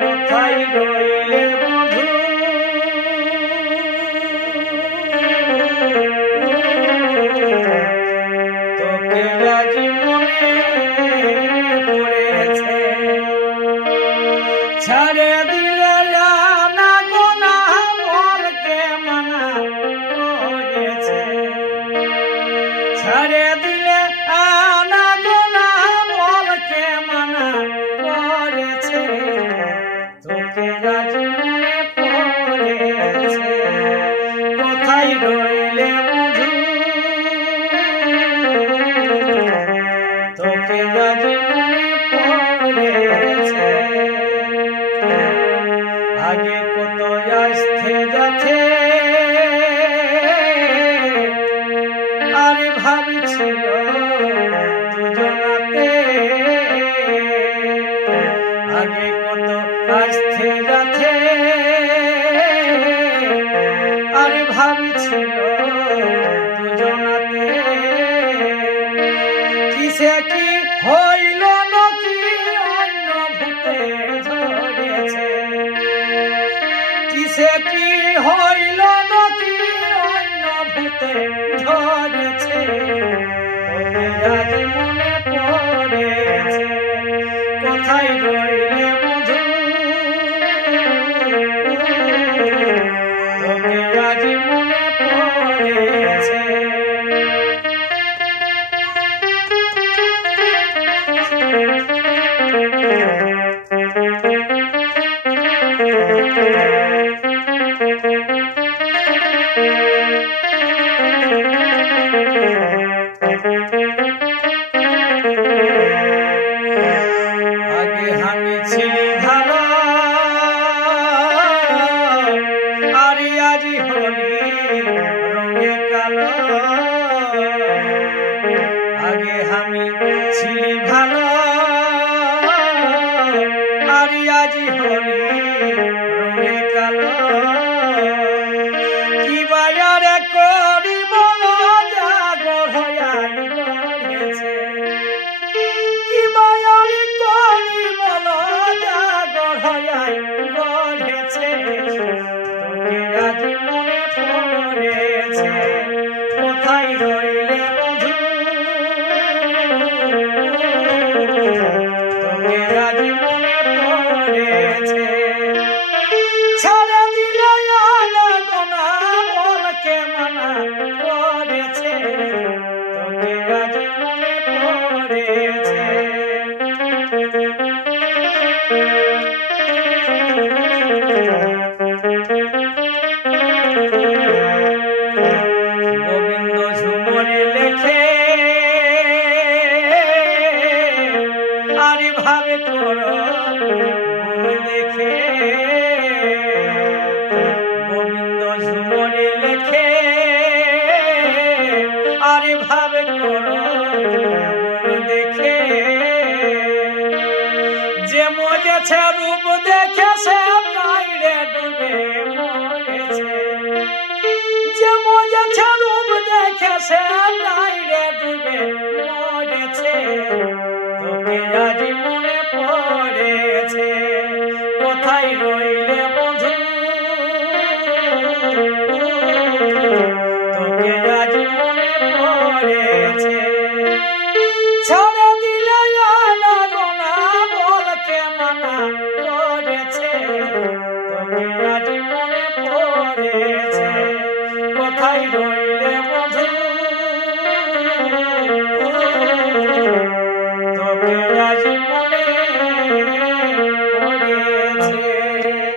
কোথায় রইলে কোথায় রইলে পড়েছে। আগে কত আসতে যাচ্ছে আরে ভাবছিল দুজনাতে। আগে কত আসতে যাচ্ছে দুজনাতে কিসে কি হইল নাকি অন্য ভূতে ধরেছে কিসে কি হইল নাকি অন্য ভূতে ধরেছে রঙে কালো। আগে আমি ছিলি ভালো আরে আজি হলি রঙে কালো। গোবিন্দ লেখে আরে ভাবে তোর দেখে। গোবিন্দ লেখে আরে ভাবে মজেছে রূপ দেখে সে বাইরে ডুবে মরেছে যে মজেছে রূপ দেখে সে বাইরে ডুবে মরেছে তোকে আজ তোকে